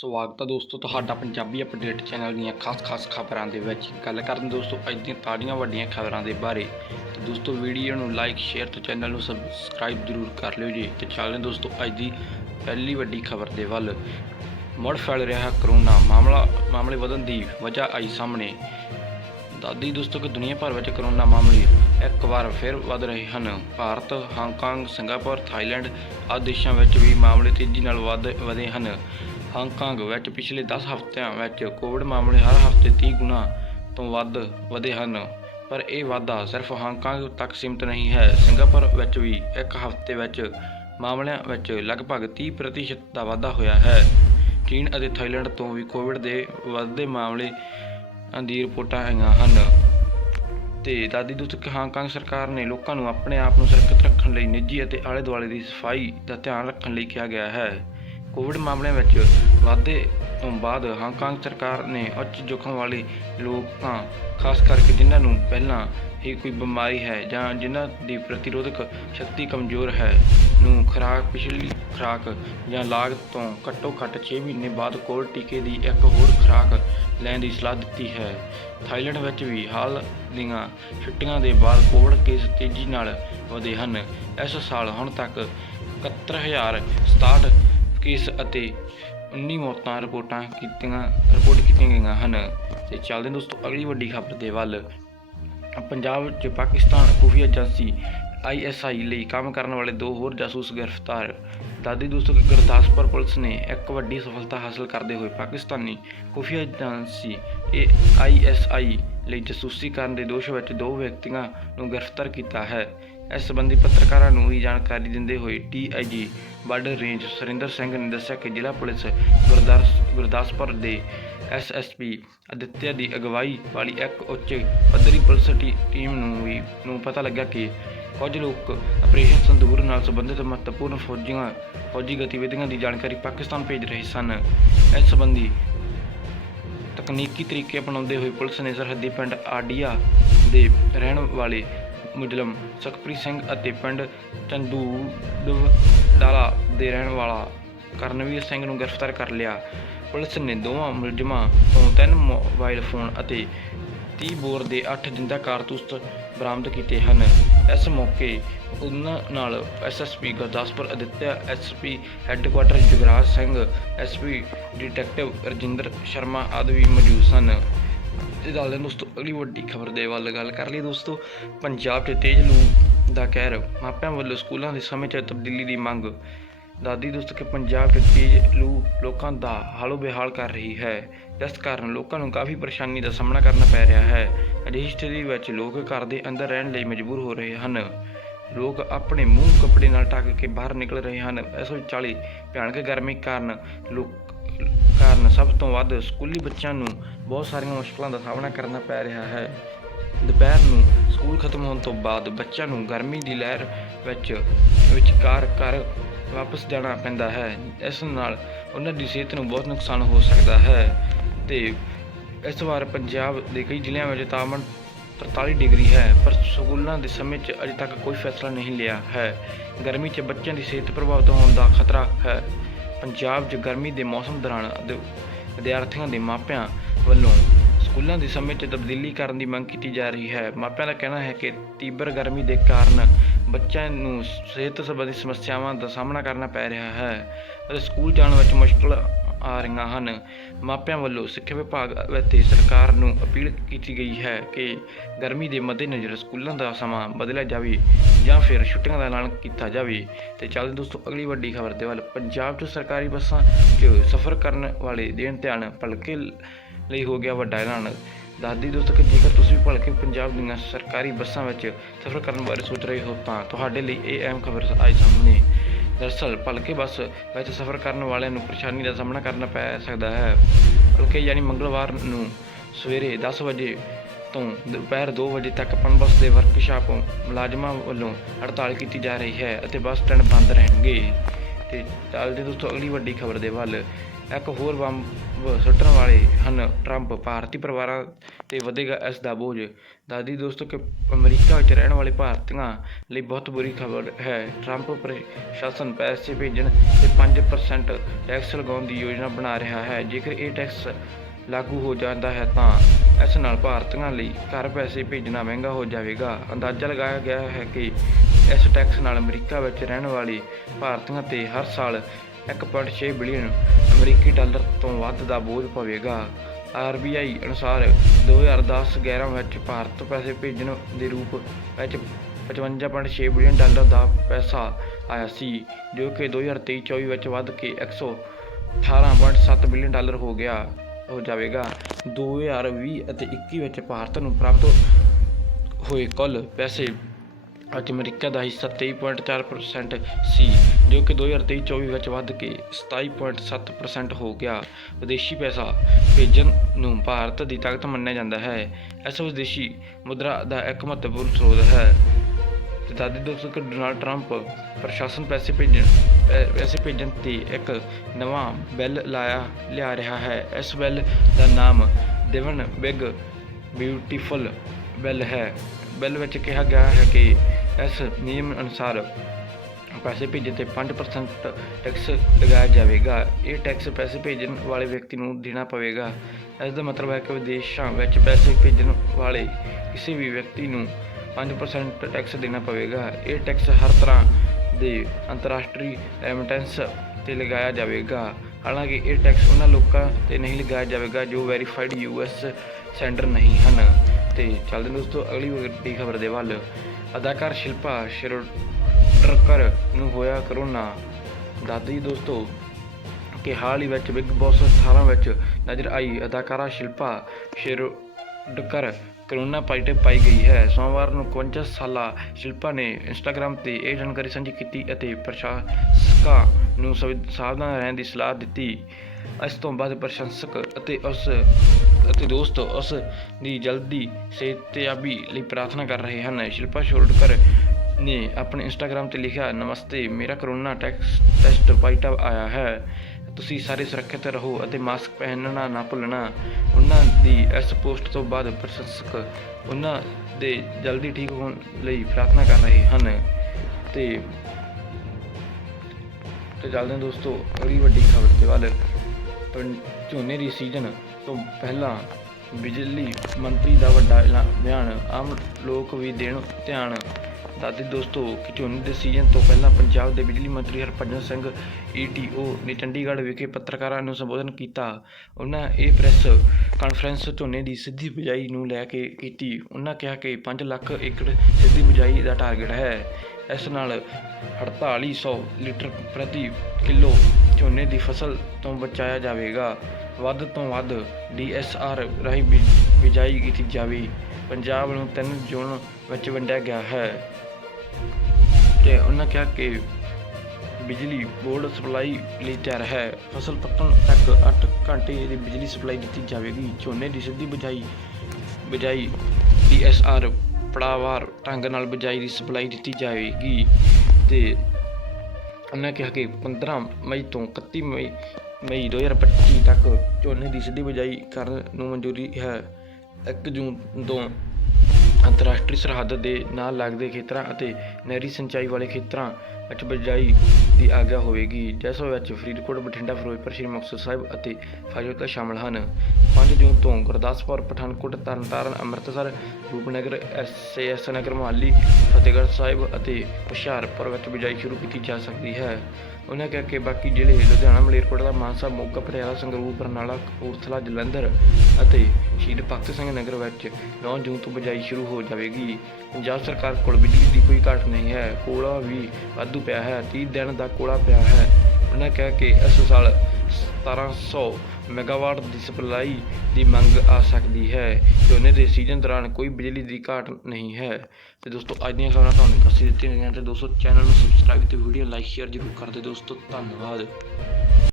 ਸਵਾਗਤ ਹੈ ਦੋਸਤੋ ਤੁਹਾਡਾ ਪੰਜਾਬੀ ਅਪਡੇਟ ਚੈਨਲ ਦੀਆਂ ਖਾਸ-ਖਾਸ ਖਬਰਾਂ ਦੇ ਵਿੱਚ। ਗੱਲ ਕਰਨ ਦੋਸਤੋ, ਅੱਜ ਦੀਆਂ ਤਾਜ਼ੀਆਂ ਵੱਡੀਆਂ ਖਬਰਾਂ ਦੇ ਬਾਰੇ। ਤੇ ਦੋਸਤੋ, ਵੀਡੀਓ ਨੂੰ ਲਾਈਕ ਸ਼ੇਅਰ ਤੇ ਚੈਨਲ ਨੂੰ ਸਬਸਕ੍ਰਾਈਬ ਜ਼ਰੂਰ ਕਰ ਲਿਓ ਜੀ। ਤੇ ਚੱਲਦੇ ਦੋਸਤੋ, ਅੱਜ ਦੀ ਪਹਿਲੀ ਵੱਡੀ ਖਬਰ ਦੇ ਵੱਲ। ਮੁੜ ਫੈਲ ਰਿਹਾ ਕਰੋਨਾ। ਮਾਮਲਾ, ਮਾਮਲੇ ਵਧਣ ਦੀ ਵਜ੍ਹਾ ਆਈ ਸਾਹਮਣੇ। ਦਾਦੀ ਦੋਸਤੋ ਕਿ ਦੁਨੀਆ ਭਰ ਵਿੱਚ ਕਰੋਨਾ ਮਾਮਲੇ ਇੱਕ ਵਾਰ ਫਿਰ ਵਧ ਰਹੇ ਹਨ। ਭਾਰਤ, ਹਾਂਗਕਾਂਗ, ਸਿੰਗਾਪੁਰ, ਥਾਈਲੈਂਡ ਆਦਿ ਦੇਸ਼ਾਂ ਵਿੱਚ ਵੀ ਮਾਮਲੇ ਤੇਜ਼ੀ ਨਾਲ ਵਧ, ਵਧੇ ਹਨ। ਹਾਂਗਕਾਂਗ ਵਿੱਚ ਪਿਛਲੇ 10 ਹਫ਼ਤਿਆਂ ਵਿੱਚ ਕੋਵਿਡ ਮਾਮਲੇ ਹਰ ਹਫ਼ਤੇ 30 ਗੁਣਾ ਤੋਂ ਵੱਧ ਵਧੇ ਹਨ। ਪਰ ਇਹ ਵਾਧਾ ਸਿਰਫ ਹਾਂਗਕਾਂਗ ਤੱਕ ਸੀਮਿਤ ਨਹੀਂ ਹੈ। ਸਿੰਗਾਪੁਰ ਵਿੱਚ ਵੀ ਇੱਕ ਹਫ਼ਤੇ ਵਿੱਚ ਮਾਮਲਿਆਂ ਵਿੱਚ ਲਗਭਗ 30% ਦਾ ਵਾਧਾ ਹੋਇਆ ਹੈ। ਚੀਨ ਅਤੇ ਥਾਈਲੈਂਡ ਤੋਂ ਵੀ ਕੋਵਿਡ ਦੇ ਵੱਧਦੇ ਮਾਮਲੇ ਦੀ ਰਿਪੋਰਟਾਂ ਆਈਆਂ ਹਨ। ਤੇ ਦਾਦੀ ਦੁੱਤ ਕਿ ਹਾਂਗਕਾਂਗ ਸਰਕਾਰ ਨੇ ਲੋਕਾਂ ਨੂੰ ਆਪਣੇ ਆਪ ਨੂੰ ਸੁਰੱਖਿਅਤ ਰੱਖਣ ਲਈ ਨਿੱਜੀ ਅਤੇ ਆਲੇ ਦੁਆਲੇ ਦੀ ਸਫ਼ਾਈ ਦਾ ਧਿਆਨ ਰੱਖਣ ਲਈ ਕਿਹਾ ਗਿਆ ਹੈ। ਕੋਵਿਡ ਮਾਮਲਿਆਂ ਵਿੱਚ ਵਾਧੇ ਤੋਂ ਬਾਅਦ ਹਾਂਗਕਾਂਗ ਸਰਕਾਰ ਨੇ ਉੱਚ ਜੋਖਮ ਵਾਲੇ ਲੋਕਾਂ, ਖਾਸ ਕਰਕੇ ਜਿਨ੍ਹਾਂ ਨੂੰ ਪਹਿਲਾਂ ਹੀ ਕੋਈ ਬਿਮਾਰੀ ਹੈ ਜਾਂ ਜਿਨ੍ਹਾਂ ਦੀ ਪ੍ਰਤੀਰੋਧਕ ਸ਼ਕਤੀ ਕਮਜ਼ੋਰ ਹੈ, ਨੂੰ ਖੁਰਾਕ, ਪਿਛਲੀ ਖੁਰਾਕ ਜਾਂ ਲਾਗ ਤੋਂ ਘੱਟੋ ਘੱਟ 6 ਮਹੀਨੇ ਬਾਅਦ ਕੋਲ ਟੀਕੇ ਦੀ ਇੱਕ ਹੋਰ ਖੁਰਾਕ ਲੈਣ ਦੀ ਸਲਾਹ ਦਿੱਤੀ ਹੈ। ਥਾਈਲੈਂਡ ਵਿੱਚ ਵੀ ਹਾਲ ਦੀਆਂ ਛੁੱਟੀਆਂ ਦੇ ਬਾਅਦ ਕੋਵਿਡ ਕੇਸ ਤੇਜ਼ੀ ਨਾਲ ਵਧੇ ਹਨ। ਇਸ ਸਾਲ ਹੁਣ ਤੱਕ 71067 ਕੇਸ ਅਤੇ 19 ਮੌਤਾਂ ਰਿਪੋਰਟਾਂ ਕੀਤੀਆਂ, ਰਿਪੋਰਟ ਕੀਤੀਆਂ ਗਈਆਂ ਹਨ। ਤੇ ਚੱਲਦੇ ਦੋਸਤੋ, ਅਗਲੀ ਵੱਡੀ ਖਬਰ ਦੇ ਵੱਲ। ਪੰਜਾਬ 'ਚ ਪਾਕਿਸਤਾਨ ਖੁਫੀਆ ਏਜੰਸੀ ਆਈਐਸਆਈ ਲਈ ਕੰਮ ਕਰਨ ਵਾਲੇ ਦੋ ਹੋਰ ਜਾਸੂਸ ਗ੍ਰਿਫਤਾਰ। ਦਾਦੀ ਦੋਸਤੋ, ਕਿ ਗੁਰਦਾਸਪੁਰ ਪੁਲਿਸ ਨੇ ਇੱਕ ਵੱਡੀ ਸਫਲਤਾ ਹਾਸਲ ਕਰਦੇ ਹੋਏ ਪਾਕਿਸਤਾਨੀ ਖੁਫੀਆ ਏਜੰਸੀ ਆਈਐਸਆਈ ਲਈ ਜਾਸੂਸੀ ਕਰਨ ਦੇ ਦੋਸ਼ ਵਿੱਚ ਦੋ ਵਿਅਕਤੀਆਂ ਨੂੰ ਗ੍ਰਿਫਤਾਰ ਕੀਤਾ ਹੈ। ਇਸ ਸੰਬੰਧੀ ਪੱਤਰਕਾਰਾਂ ਨੂੰ ਵੀ ਜਾਣਕਾਰੀ ਦਿੰਦੇ ਹੋਏ DIG border range Surinder Singh ਨੇ ਦੱਸਿਆ ਕਿ ਜ਼ਿਲ੍ਹਾ ਪੁਲਿਸ ਗੁਰਦਾਸ ਗੁਰਦਾਸਪੁਰ ਦੇ ਐਸਐਸਪੀ ਅਦਿੱਤਿਆ ਦੀ ਅਗਵਾਈ ਵਾਲੀ ਇੱਕ ਉੱਚ ਪੱਧਰੀ ਪੁਲਿਸ ਟੀ- ਟੀਮ ਨੂੰ ਵੀ, ਨੂੰ ਪਤਾ ਲੱਗਾ ਕਿ ਕੁਝ ਲੋਕ ਆਪਰੇਸ਼ਨ ਸੰਦੂਰ ਨਾਲ ਸੰਬੰਧਿਤ ਮਹੱਤਵਪੂਰਨ ਫੌਜੀਆਂ, ਫੌਜੀ ਗਤੀਵਿਧੀਆਂ ਦੀ ਜਾਣਕਾਰੀ ਪਾਕਿਸਤਾਨ ਭੇਜ ਰਹੇ ਸਨ। ਇਸ ਸੰਬੰਧੀ ਤਕਨੀਕੀ ਤਰੀਕੇ ਅਪਣਾਉਂਦੇ ਹੋਏ ਪੁਲਿਸ ਨੇ ਸਰਹੱਦੀ ਪਿੰਡ ਆਡੀਆ ਦੇ ਰਹਿਣ ਵਾਲੇ ਮੁਜਲਮ ਸੁਖਪ੍ਰੀਤ ਸਿੰਘ ਅਤੇ ਪਿੰਡ ਚੰਦੂਡਾਲਾ ਦੇ ਰਹਿਣ ਵਾਲਾ ਕਰਨਵੀਰ ਸਿੰਘ ਨੂੰ ਗ੍ਰਿਫਤਾਰ ਕਰ ਲਿਆ। ਪੁਲਿਸ ਨੇ ਦੋਵਾਂ ਮੁਲਜ਼ਮਾਂ ਤੋਂ ਤਿੰਨ ਮੋਬਾਈਲ ਫੋਨ ਅਤੇ 30 ਬੋਰ ਦੇ 8 ਜਿੰਦਾ ਕਾਰਤੂਸ ਬਰਾਮਦ ਕੀਤੇ ਹਨ। ਇਸ ਮੌਕੇ ਉਹਨਾਂ ਨਾਲ SSP Gurdaspur Aditya SP headquarter Jugraj Singh SP detective Rajinder Sharma ਆਦਿ ਵੀ ਮੌਜੂਦ ਸਨ। ਤੇ ਦੱਸਦੇ ਹਾਂ ਦੋਸਤੋ, ਅਗਲੀ ਵੱਡੀ ਖਬਰ ਦੇ ਵੱਲ ਗੱਲ ਕਰ ਲਈ ਦੋਸਤੋ, ਪੰਜਾਬ 'ਚ ਤੇਜ਼ ਲੂ ਦਾ ਕਹਿਰ, ਮਾਪਿਆਂ ਵੱਲੋਂ ਸਕੂਲਾਂ ਦੇ ਸਮੇਂ 'ਚ ਤਬਦੀਲੀ ਦੀ ਮੰਗ। ਦਾਦੀ ਦੋਸਤੋ ਕਿ ਪੰਜਾਬ 'ਚ ਤੇਜ਼ ਲੂ ਲੋਕਾਂ ਦਾ ਹਾਲੋ ਬੇਹਾਲ ਕਰ ਰਹੀ ਹੈ। ਜਿਸ ਕਾਰਨ ਲੋਕਾਂ ਨੂੰ ਕਾਫੀ ਪਰੇਸ਼ਾਨੀ ਦਾ ਸਾਹਮਣਾ ਕਰਨਾ ਪੈ ਰਿਹਾ ਹੈ। ਅਜਿਹੀ ਸਥਿਤੀ ਵਿੱਚ ਲੋਕ ਘਰ ਦੇ ਅੰਦਰ ਰਹਿਣ ਲਈ ਮਜਬੂਰ ਹੋ ਰਹੇ ਹਨ। ਲੋਕ ਆਪਣੇ ਮੂੰਹ ਕੱਪੜੇ ਨਾਲ ਢੱਕ ਕੇ ਬਾਹਰ ਨਿਕਲ ਰਹੇ ਹਨ। ਇਸ ਵਿਚਾਲੇ ਭਿਆਨਕ ਗਰਮੀ ਕਾਰਨ ਲੋਕ ਸਭ ਤੋਂ ਵੱਧ ਸਕੂਲੀ ਬੱਚਿਆਂ ਨੂੰ ਬਹੁਤ ਸਾਰੀਆਂ ਮੁਸ਼ਕਲਾਂ ਦਾ ਸਾਹਮਣਾ ਕਰਨਾ ਪੈ ਰਿਹਾ ਹੈ। ਦੁਪਹਿਰ ਨੂੰ ਸਕੂਲ ਖਤਮ ਹੋਣ ਤੋਂ ਬਾਅਦ ਬੱਚਿਆਂ ਨੂੰ ਗਰਮੀ ਦੀ ਲਹਿਰ ਵਿੱਚ ਵਿਚਕਾਰ ਕਰ ਵਾਪਸ ਜਾਣਾ ਪੈਂਦਾ ਹੈ। ਇਸ ਨਾਲ ਉਹਨਾਂ ਦੀ ਸਿਹਤ ਨੂੰ ਬਹੁਤ ਨੁਕਸਾਨ ਹੋ ਸਕਦਾ ਹੈ ਤੇ ਇਸ ਵਾਰ ਪੰਜਾਬ ਦੇ ਕਈ ਜ਼ਿਲ੍ਹਿਆਂ ਵਿੱਚ ਤਾਪਮਾਨ 43 ਡਿਗਰੀ ਹੈ, ਪਰ ਸਕੂਲਾਂ ਦੇ ਸਮੇਂ 'ਚ ਅਜੇ ਤੱਕ ਕੋਈ ਫੈਸਲਾ ਨਹੀਂ ਲਿਆ ਹੈ। ਗਰਮੀ 'ਚ ਬੱਚਿਆਂ ਦੀ ਸਿਹਤ ਪ੍ਰਭਾਵਿਤ ਹੋਣ ਦਾ ਖਤਰਾ ਹੈ। ਪੰਜਾਬ 'ਚ ਗਰਮੀ ਦੇ ਮੌਸਮ ਦੌਰਾਨ ਵਿਦਿਆਰਥੀਆਂ ਦੇ ਮਾਪਿਆਂ ਵੱਲੋਂ ਸਕੂਲਾਂ ਦੇ ਸਮੇਂ 'ਚ ਤਬਦੀਲੀ ਕਰਨ ਦੀ ਮੰਗ ਕੀਤੀ ਜਾ ਰਹੀ ਹੈ। ਮਾਪਿਆਂ ਦਾ ਕਹਿਣਾ ਹੈ ਕਿ ਤੀਬਰ ਗਰਮੀ ਦੇ ਕਾਰਨ ਬੱਚਿਆਂ ਨੂੰ ਸਿਹਤ ਸੰਬੰਧੀ ਸਮੱਸਿਆਵਾਂ ਦਾ ਸਾਹਮਣਾ ਕਰਨਾ ਪੈ ਰਿਹਾ ਹੈ ਅਤੇ ਸਕੂਲ ਜਾਣ ਵਿੱਚ ਮੁਸ਼ਕਲ ਆ ਰਹੀਆਂ ਹਨ। ਮਾਪਿਆਂ ਵੱਲੋਂ ਸਿੱਖਿਆ ਵਿਭਾਗ ਅਤੇ ਸਰਕਾਰ ਨੂੰ ਅਪੀਲ ਕੀਤੀ ਗਈ ਹੈ ਕਿ ਗਰਮੀ ਦੇ ਮੱਦੇਨਜ਼ਰ ਸਕੂਲਾਂ ਦਾ ਸਮਾਂ ਬਦਲਿਆ ਜਾਵੇ ਜਾਂ ਫਿਰ ਛੁੱਟੀਆਂ ਦਾ ਐਲਾਨ ਕੀਤਾ ਜਾਵੇ। ਤੇ ਚੱਲਦੇ ਦੋਸਤੋ, ਅਗਲੀ ਵੱਡੀ ਖਬਰ ਦੇ ਵੱਲ। ਪੰਜਾਬ 'ਚ ਸਰਕਾਰੀ ਬੱਸਾਂ 'ਚ ਸਫ਼ਰ ਕਰਨ ਵਾਲੇ ਦੇਣ ਧਿਆਨ ਭਲਕੇ ਲਈ ਹੋ ਗਿਆ ਵੱਡਾ ਐਲਾਨ। ਦਾਦੀ ਦੋਸਤੋ ਕਿ ਜੇਕਰ ਤੁਸੀਂ ਵੀ ਭਲਕੇ ਪੰਜਾਬ ਦੀਆਂ ਸਰਕਾਰੀ ਬੱਸਾਂ ਵਿੱਚ ਸਫ਼ਰ ਕਰਨ ਬਾਰੇ ਸੋਚ ਰਹੇ ਹੋ ਤਾਂ ਤੁਹਾਡੇ ਲਈ ਇਹ ਅਹਿਮ ਖਬਰ ਆਈ ਸਾਹਮਣੇ ਦਰਅਸਲ ਭਲਕੇ ਬੱਸ ਵਿੱਚ ਸਫ਼ਰ ਕਰਨ ਵਾਲਿਆਂ ਨੂੰ ਪਰੇਸ਼ਾਨੀ ਦਾ ਸਾਹਮਣਾ ਕਰਨਾ ਪੈ ਸਕਦਾ ਹੈ। ਭਲਕੇ ਯਾਨੀ ਮੰਗਲਵਾਰ ਨੂੰ ਸਵੇਰੇ 10 ਵਜੇ ਤੋਂ ਦੁਪਹਿਰ 2 ਵਜੇ ਤੱਕ ਪਨਬਸ ਦੇ ਵਰਕਸ਼ਾਪ ਮੁਲਾਜ਼ਮਾਂ ਵੱਲੋਂ ਹੜਤਾਲ ਕੀਤੀ ਜਾ ਰਹੀ ਹੈ ਅਤੇ ਬੱਸ ਸਟੈਂਡ ਬੰਦ ਰਹਿਣਗੇ। ਤੇ ਚੱਲਦੇ ਦੋਸਤੋ, ਅਗਲੀ ਵੱਡੀ ਖਬਰ ਦੇ ਵੱਲ ਇੱਕ ਹੋਰ ਬੰਬ ਸੁੱਟਣ ਵਾਲੇ ਹਨ ਟਰੰਪ, ਭਾਰਤੀ ਪਰਿਵਾਰਾਂ ਤੇ ਵਧੇਗਾ ਇਸ ਦਾ ਬੋਝ। ਦਾਦੀ ਦੋਸਤੋ ਕਿ ਅਮਰੀਕਾ ਵਿੱਚ ਰਹਿਣ ਵਾਲੇ ਭਾਰਤੀਆਂ ਲਈ ਬਹੁਤ ਬੁਰੀ ਖਬਰ ਹੈ। ਟਰੰਪ ਪ੍ਰਸ਼ਾਸਨ ਪੈਸੇ ਭੇਜਣ ਤੇ 5% ਟੈਕਸ ਲਗਾਉਣ ਦੀ ਯੋਜਨਾ ਬਣਾ ਰਿਹਾ ਹੈ। ਜੇਕਰ ਇਹ ਟੈਕਸ ਲਾਗੂ ਹੋ ਜਾਂਦਾ ਹੈ ਤਾਂ ਇਸ ਨਾਲ ਭਾਰਤੀਆਂ ਲਈ ਘਰ ਪੈਸੇ ਭੇਜਣਾ ਮਹਿੰਗਾ ਹੋ ਜਾਵੇਗਾ। ਅੰਦਾਜ਼ਾ ਲਗਾਇਆ ਗਿਆ ਹੈ ਕਿ ਇਸ ਟੈਕਸ ਨਾਲ ਅਮਰੀਕਾ ਵਿੱਚ ਰਹਿਣ ਵਾਲੇ ਭਾਰਤੀਆਂ ਤੇ ਹਰ ਸਾਲ 1.6 ਬਿਲੀਅਨ ਅਮਰੀਕੀ ਡਾਲਰ ਤੋਂ ਵੱਧ ਦਾ ਬੋਝ ਪਵੇਗਾ। ਆਰਬੀਆਈ ਅਨੁਸਾਰ 2010-11 ਵਿੱਚ ਭਾਰਤ ਪੈਸੇ ਭੇਜਣ ਦੇ ਰੂਪ ਵਿੱਚ 55.6 ਬਿਲੀਅਨ ਡਾਲਰ ਦਾ ਪੈਸਾ ਆਇਆ ਸੀ, ਜੋ ਕਿ 2023-24 ਵਿੱਚ ਵੱਧ ਕੇ 118.7 ਬਿਲੀਅਨ ਡਾਲਰ ਹੋ ਗਿਆ, ਹੋ ਜਾਵੇਗਾ। 2020 ਅਤੇ 21 ਵਿੱਚ ਭਾਰਤ ਨੂੰ ਪ੍ਰਾਪਤ ਹੋਏ ਕੁੱਲ ਪੈਸੇ ਅੱਜ ਅਮਰੀਕਾ ਦਾ ਹਿੱਸਾ 23.4% ਸੀ, ਜੋ ਕਿ 2023-24 ਵਿੱਚ ਵੱਧ ਕੇ 27.7% ਹੋ ਗਿਆ। ਵਿਦੇਸ਼ੀ ਪੈਸਾ ਭੇਜਣ ਨੂੰ ਭਾਰਤ ਦੀ ਤਾਕਤ ਮੰਨਿਆ ਜਾਂਦਾ ਹੈ। ਇਸ ਵਿਦੇਸ਼ੀ ਮੁਦਰਾ ਦਾ ਇੱਕ ਮਹੱਤਵਪੂਰਨ ਸਰੋਤ ਹੈ। ਦਾਦੀ ਦੋਸਤੋ ਡੋਨਾਲਡ ਟਰੰਪ ਪ੍ਰਸ਼ਾਸਨ ਪੈਸੇ ਭੇਜਣ ਪੈ- ਪੈਸੇ ਭੇਜਣ ਤੇ ਇੱਕ ਨਵਾਂ ਬਿੱਲ ਲਾਇਆ, ਲਿਆ ਰਿਹਾ ਹੈ। ਇਸ ਬਿੱਲ ਦਾ ਨਾਮ the one big beautiful bill ਹੈ। ਬਿੱਲ ਵਿੱਚ ਕਿਹਾ ਗਿਆ ਹੈ ਕਿ ਇਸ ਨਿਯਮ ਅਨੁਸਾਰ ਪੈਸੇ ਭੇਜਣ ਤੇ 5% ਟੈਕਸ ਲਗਾਇਆ ਜਾਵੇਗਾ। ਇਹ ਟੈਕਸ ਪੈਸੇ ਭੇਜਣ ਵਾਲੇ ਵਿਅਕਤੀ ਨੂੰ ਦੇਣਾ ਪਵੇਗਾ। ਇਸ ਦਾ ਮਤਲਬ ਹੈ ਕਿ ਵਿਦੇਸ਼ਾਂ ਵਿੱਚ ਪੈਸੇ ਭੇਜਣ ਵਾਲੇ ਕਿਸੇ ਵੀ ਵਿਅਕਤੀ ਨੂੰ 5% ਟੈਕਸ ਦੇਣਾ ਪਵੇਗਾ। ਇਹ ਟੈਕਸ ਹਰ ਤਰ੍ਹਾਂ ਦੇ ਅੰਤਰਰਾਸ਼ਟਰੀ ਰੈਮਿਟੈਂਸ ਤੇ ਲਗਾਇਆ ਜਾਵੇਗਾ। ਹਾਲਾਂਕਿ ਇਹ ਟੈਕਸ ਉਹਨਾਂ ਲੋਕਾਂ ਤੇ ਨਹੀਂ ਲਗਾਇਆ ਜਾਵੇਗਾ ਜੋ ਵੈਰੀਫਾਈਡ ਯੂਐਸ ਸੈਂਟਰ ਨਹੀਂ ਹਨ। ਤੇ ਚੱਲਦੇ ਦੋਸਤੋ ਅਗਲੀ ਵੱਡੀ ਖਬਰ ਦੇ ਵੱਲ। ਅਦਾਕਾਰ ਸ਼ਿਲਪਾ ਸ਼ਿਰੋਡਕਰ ਨੂੰ ਹੋਇਆ ਕਰੋਨਾ। ਦਾਦੀ ਦੋਸਤੋ, ਕਿ ਹਾਲ ਹੀ ਵਿੱਚ ਬਿਗ ਬੌਸ 18 ਵਿੱਚ ਨਜ਼ਰ ਆਈ। ਅਦਾਕਾਰਾ ਸ਼ਿਲਪਾ ਸ਼ਿਰੋਡਕਰ ਕਰੋਨਾ ਪਾਜ਼ਿਟਿਵ ਪਾਈ ਗਈ ਹੈ। ਸੋਮਵਾਰ ਨੂੰ 51 ਸਾਲਾ ਸ਼ਿਲਪਾ ਨੇ ਇੰਸਟਾਗ੍ਰam ਤੇ ਇਹ ਜਾਣਕਾਰੀ ਸਾਂਝੀ ਕੀਤੀ ਅਤੇ ਪ੍ਰਸ਼ਾਸਕਾਂ ਨੂੰ ਸਵ- ਸਾਵਧਾਨ ਰਹਿਣ ਦੀ ਸਲਾਹ ਦਿੱਤੀ। ਇਸ ਤੋਂ ਬਾਅਦ ਪ੍ਰਸ਼ੰਸਕ ਅਤੇ ਉਸ ਅਤੇ ਦੋਸਤ, ਉਸ ਦੀ ਜਲਦੀ ਸਿਹਤਯਾਬੀ ਲਈ ਪ੍ਰਾਰਥਨਾ ਕਰ ਰਹੇ ਹਨ। ਸ਼ਿਲਪਾ ਸ਼ਿਰੋਡਕਰ ਨੇ ਆਪਣੇ ਇੰਸਟਾਗ੍ਰam ਤੇ ਲਿਖਿਆ, ਨਮਸਤੇ, ਮੇਰਾ ਕਰੋਨਾ ਟੈਕਸ ਟੈਸਟ ਪਾਜ਼ਿਟਿਵ ਆਇਆ ਹੈ। ਤੁਸੀਂ ਸਾਰੇ ਸੁਰੱਖਿਅਤ ਰਹੋ ਅਤੇ ਮਾਸਕ ਪਹਿਨਣਾ ਨਾ ਭੁੱਲਣਾ। ਉਹਨਾਂ ਦੀ ਇਸ ਪੋਸਟ ਤੋਂ ਬਾਅਦ ਪ੍ਰਸ਼ੰਸਕ ਉਹਨਾਂ ਦੇ ਜਲਦੀ ਠੀਕ ਹੋਣ ਲਈ ਪ੍ਰਾਰਥਨਾ ਕਰ ਰਹੇ ਹਨ। ਤੇ ਤੇ ਚੱਲਦੇ ਦੋਸਤੋ, ਅਗਲੀ ਵੱਡੀ ਖਬਰ ਤੇ ਵੱਲ। ਝੋਨੇ ਦੀ ਸੀਜ਼ਨ ਤੋਂ ਪਹਿਲਾਂ ਬਿਜਲੀ ਮੰਤਰੀ ਦਾ ਵੱਡਾ ਐਲਾ- ਬਿਆਨ। ਆਮ ਲੋਕ ਵੀ ਦੇਣ ਧਿਆਨ। ਦਾਦੀ ਦੋਸਤੋ ਕਿ ਝੋਨੇ ਦੇ ਸੀਜ਼ਨ ਤੋਂ ਪਹਿਲਾਂ ਪੰਜਾਬ ਦੇ ਬਿਜਲੀ ਮੰਤਰੀ ਹਰਭਜਨ ਸਿੰਘ ਈਟੀਓ ਨੇ ਚੰਡੀਗੜ੍ਹ ਵਿਖੇ ਪੱਤਰਕਾਰਾਂ ਨੂੰ ਸੰਬੋਧਨ ਕੀਤਾ। ਉਹਨਾਂ ਇਹ ਪ੍ਰੈਸ ਕਾਨਫਰੰਸ ਝੋਨੇ ਦੀ ਸਿੱਧੀ ਬਿਜਾਈ ਨੂੰ ਲੈ ਕੇ ਕੀਤੀ। ਉਹਨਾਂ ਕਿਹਾ ਕਿ 5 ਲੱਖ ਏਕੜ ਸਿੱਧੀ ਬਿਜਾਈ ਦਾ ਟਾਰਗੇਟ ਹੈ। ਇਸ ਨਾਲ 4800 ਲੀਟਰ ਪ੍ਰਤੀ ਕਿਲੋ ਝੋਨੇ ਦੀ ਫਸਲ ਤੋਂ ਬਚਾਇਆ ਜਾਵੇਗਾ। ਵੱਧ ਤੋਂ ਵੱਧ ਡੀਐਸਆਰ ਰਾਹੀਂ ਬਿਜਾਈ ਕੀਤੀ ਜਾਵੇ। ਪੰਜਾਬ ਨੂੰ ਤਿੰਨ ਜ਼ੋਨ ਵਿੱਚ ਵੰਡਿਆ ਗਿਆ ਹੈ ਤੇ ਉਹਨਾਂ ਕਿਹਾ ਕਿ ਬਿਜਲੀ ਬੋਰਡ ਸਪਲਾਈ ਲਈ ਤਿਆਰ ਹੈ। ਫਸਲ ਪੱਕਣ ਤੱਕ 8 ਘੰਟੇ ਦੀ ਬਿਜਲੀ ਸਪਲਾਈ ਦਿੱਤੀ ਜਾਵੇਗੀ। ਝੋਨੇ ਦੀ ਸਿੱਧੀ ਬਿਜਾਈ ਬਿਜਾਈ ਡੀਐਸਆਰ ਪੜਾਵਾਰ ਢੰਗ ਨਾਲ ਬਿਜਾਈ ਦੀ ਸਪਲਾਈ ਦਿੱਤੀ ਜਾਵੇਗੀ ਤੇ ਉਹਨਾਂ ਕਿਹਾ ਕਿ 15 ਮਈ ਤੋਂ 31 ਮਈ ਮਈ 2025 ਤੱਕ ਝੋਨੇ ਦੀ ਸਿੱਧੀ ਬਿਜਾਈ ਕਰਨ ਨੂੰ ਮਨਜ਼ੂਰੀ ਹੈ। 1 ਜੂਨ ਤੋਂ ਅੰਤਰਰਾਸ਼ਟਰੀ ਸਰਹੱਦ ਦੇ ਨਾਲ ਲੱਗਦੇ ਖੇਤਰਾਂ ਅਤੇ ਨਹਿਰੀ ਸਿੰਚਾਈ ਵਾਲੇ ਖੇਤਰਾਂ ਵਿੱਚ ਬਿਜਾਈ ਦੀ ਆਗਿਆ ਹੋਵੇਗੀ, ਜਿਸ ਵਿੱਚ ਫਰੀਦਕੋਟ, ਬਠਿੰਡਾ, ਫਿਰੋਜ਼ਪੁਰ, ਸ਼੍ਰੀ ਮੁਕਤਸਰ ਸਾਹਿਬ ਅਤੇ ਫਾਜ਼ਿਲਕਾ ਸ਼ਾਮਲ ਹਨ। 5 ਜੂਨ ਤੋਂ ਗੁਰਦਾਸਪੁਰ, ਪਠਾਨਕੋਟ, ਤਰਨਤਾਰਨ, ਅੰਮ੍ਰਿਤਸਰ, ਰੂਪਨਗਰ, ਐਸਏਐਸ ਨਗਰ, ਮੁਹਾਲੀ, ਫਤਿਹਗੜ੍ਹ ਸਾਹਿਬ ਅਤੇ ਹੁਸ਼ਿਆਰਪੁਰ ਵਿੱਚ ਬਿਜਾਈ ਸ਼ੁਰੂ ਕੀਤੀ ਜਾ ਸਕਦੀ ਹੈ। ਉਹਨਾਂ ਕਿਹਾ ਕਿ ਬਾਕੀ ਜ਼ਿਲ੍ਹੇ ਲੁਧਿਆਣਾ, ਮਲੇਰਕੋਟਲਾ, ਮਾਨਸਾ, ਮੋਗਾ, ਪਟਿਆਲਾ, ਸੰਗਰੂਰ, ਬਰਨਾਲਾ, ਕਪੂਰਥਲਾ, ਜਲੰਧਰ ਅਤੇ ਸ਼ਹੀਦ ਭਗਤ ਸਿੰਘ ਨਗਰ ਵਿੱਚ 9 ਜੂਨ ਤੋਂ ਬਿਜਾਈ ਸ਼ੁਰੂ ਹੋ ਜਾਵੇਗੀ। ਪੰਜਾਬ ਸਰਕਾਰ ਕੋਲ ਬਿਜਲੀ ਦੀ ਕੋਈ ਘਾਟ ਨਹੀਂ ਹੈ, ਕੋਲਾ ਵੀ ਵਾਧੂ ਪਿਆ ਹੈ 30 ਦਿਨ ਦਾ ਕੋਲਾ ਪਿਆ ਹੈ। ਉਹਨਾਂ ਕਿਹਾ ਕਿ ਇਸ ਸਾਲ 1700 ਮੈਗਾਵਾਟ ਦੀ ਸਪਲਾਈ ਦੀ ਮੰਗ ਆ ਸਕਦੀ ਹੈ ਝੋਨੇ ਦੇ ਸੀਜ਼ਨ ਦੌਰਾਨ ਕੋਈ ਬਿਜਲੀ ਦੀ ਘਾਟ ਨਹੀਂ ਹੈ। ਤੇ ਦੋਸਤੋ, ਅੱਜ ਦੀਆਂ ਖਬਰਾਂ ਤੁਹਾਨੂੰ ਅਸੀਂ ਦਿੱਤੀਆਂ ਗਈਆਂ ਤੇ ਦੋਸਤੋ, ਚੈਨਲ ਨੂੰ ਸਬਸਕ੍ਰਾਈਬ ਤੇ ਵੀਡੀਓ ਲਾਈਕ ਸ਼ੇਅਰ ਜ਼ਰੂਰ ਕਰ ਦਿਓ ਦੋਸਤੋ। ਧੰਨਵਾਦ।